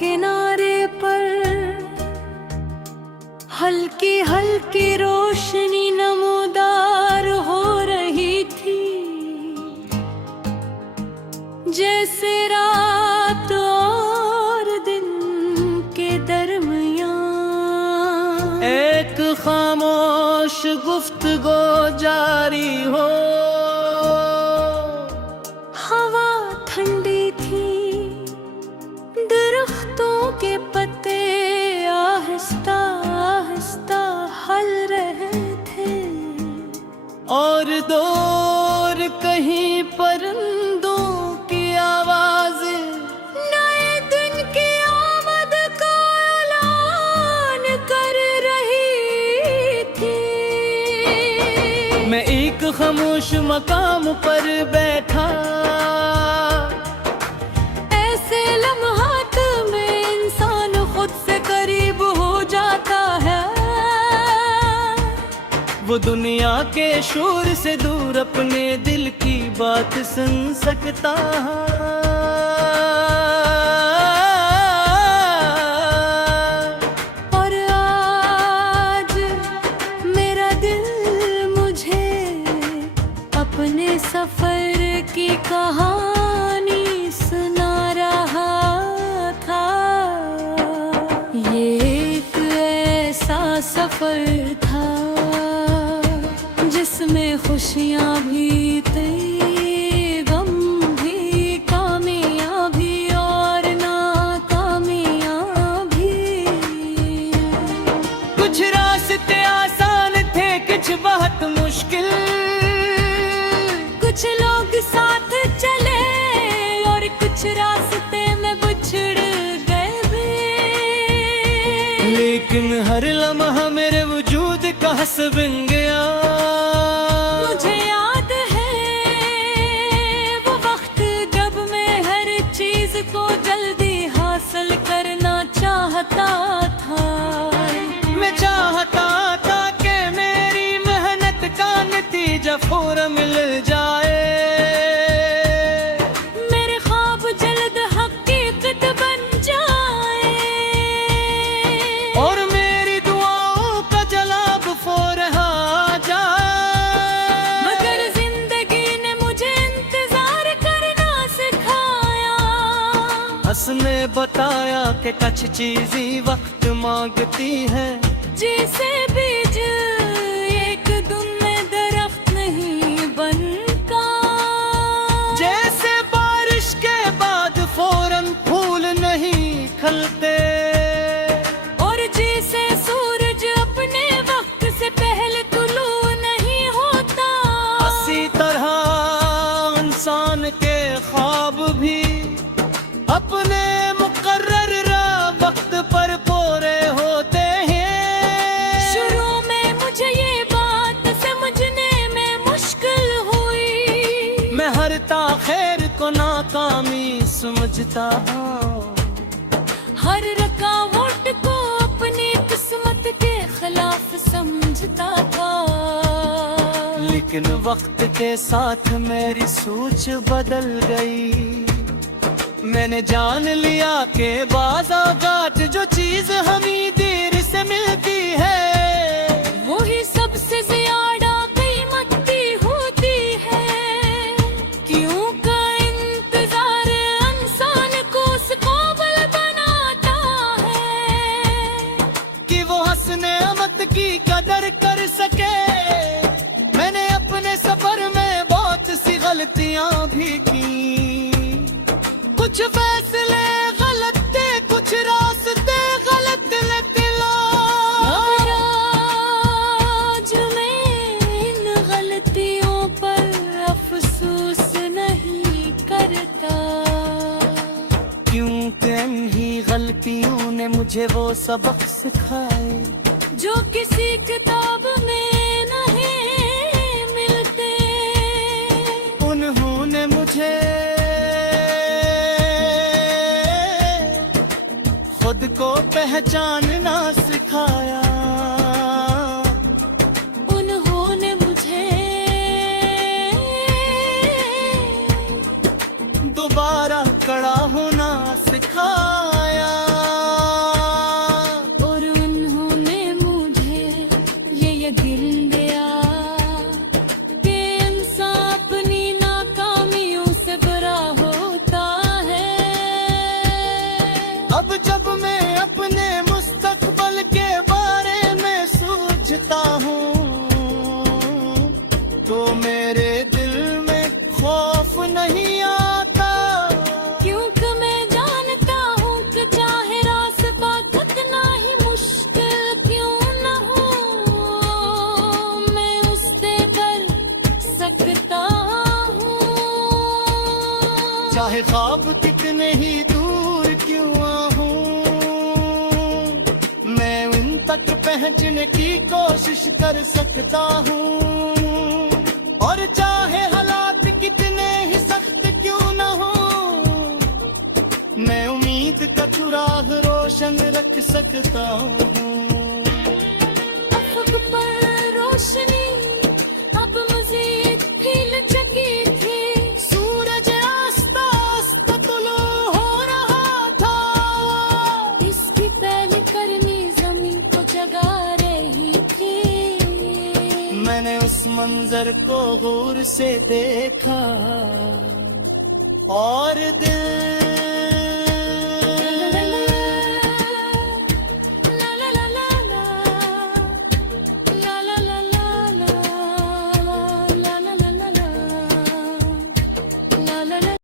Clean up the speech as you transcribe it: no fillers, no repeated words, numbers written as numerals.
किनारे पर हल्की हल्की रोशनी नमूदार हो रही थी, जैसे रात और दिन के दरमियान एक खामोश गुफ्तगू जारी हो। हवा ठंडी थी, दरख्तों के पत्ते आहिस्ता आहिस्ता हल रहे थे, और दूर कहीं परिंदों की आवाज़ें नए दिन की आमद का ऐलान कर रही थी। मैं एक खामोश मकाम पर बैठा, ऐसे लम्हात में इंसान खुद से करीब हो जाता है। वो दुनिया के शोर से दूर अपने दिल की बात सुन सकता है। और आज मेरा दिल मुझे अपने सफर की कहानी सुना रहा था। ये एक ऐसा सफर था जिसमें खुशियाँ भी थी, गम भी, कामयाबी और नाकामियाँ भी। कुछ रास्ते आसान थे, कुछ बहुत मुश्किल, कुछ लोग साथ चले और कुछ रास्ते में बिछड़ गए भी। लेकिन हर लम्हा मेरे वजूद का हंस बन गया। मुझे याद है वो वक्त जब मैं हर चीज को जल्दी हासिल करना चाहता था। मैं चाहता था कि मेरी मेहनत का नतीजा फौरन मिल जाए, मेरे ख्वाब जल्द हकीकत बन जाए, और मेरी दुआओं का जवाब फौरन आ जाए। मगर जिंदगी ने मुझे इंतजार करना सिखाया। उसने बताया कि कुछ चीजें वक्त मांगती है, जैसे बीज एक दिन में दरख्त नहीं बनता, जैसे बारिश के बाद फौरन फूल नहीं खिलते, और जैसे सूरज अपने वक्त से पहले तुलू नहीं होता। इसी तरह इंसान के ख्वाब भी अपने मुकर्रर वक्त पर पूरे होते हैं। शुरू में मुझे ये बात समझने में मुश्किल हुई, मैं हर ताख़ीर को नाकामी समझता हूँ, हर रुकावट को अपनी किस्मत के खिलाफ समझता था। लेकिन वक्त के साथ मेरी सोच बदल गई। मैंने जान लिया कि बाज़ औक़ात जो चीज़ हमें देर से मिलती है, वही सबसे ज्यादा कीमती होती है। क्यों का इंतजार इंसान को उस काबिल बनाता है कि वो हंसने अमत की कदर कर सके। मैंने अपने सफर में बहुत सी गलतियां भी की, कुछ फैसले गलत थे, कुछ रास्ते गलत निकला। मगर आज मैं इन गलतियों पर अफसोस नहीं करता, क्योंकि इन्हीं गलतियों ने मुझे वो सबक सिखाए जो किसी किताब में नहीं मिलते। उन्होंने मुझे खुद को पहचानना सिखाया। उन्होंने मुझे दोबारा खड़ा होना सिखाया। गया कि इंसान अपनी नाकामियों से बुरा होता है। अब जब मैं अपने मुस्तकबल के बारे में सोचता हूँ तो मेरे दिल में खौफ नहीं आता, क्योंकि मैं जानता हूँ कि चाहे रास्ता कितना ही मुश्किल क्यों न हो, मैं उस पे कर सकता हूँ। चाहे ख्वाब कितने ही दूर क्यों आहूं, मैं उन तक पहुंचने की कोशिश कर सकता हूँ। और चाहे हालात कितने ही सख्त क्यों न हो, मैं उम्मीद का सुराग रोशन रख सकता हूँ। अफक पर रोशनी अब मज़ीद खिल चुकी थी, सूरज आस्ता आस्ता तुलू हो रहा था, इसकी पहली करनी जमीन को जगा रही थी। मैंने उस मंजर को गौर से देखा और दिल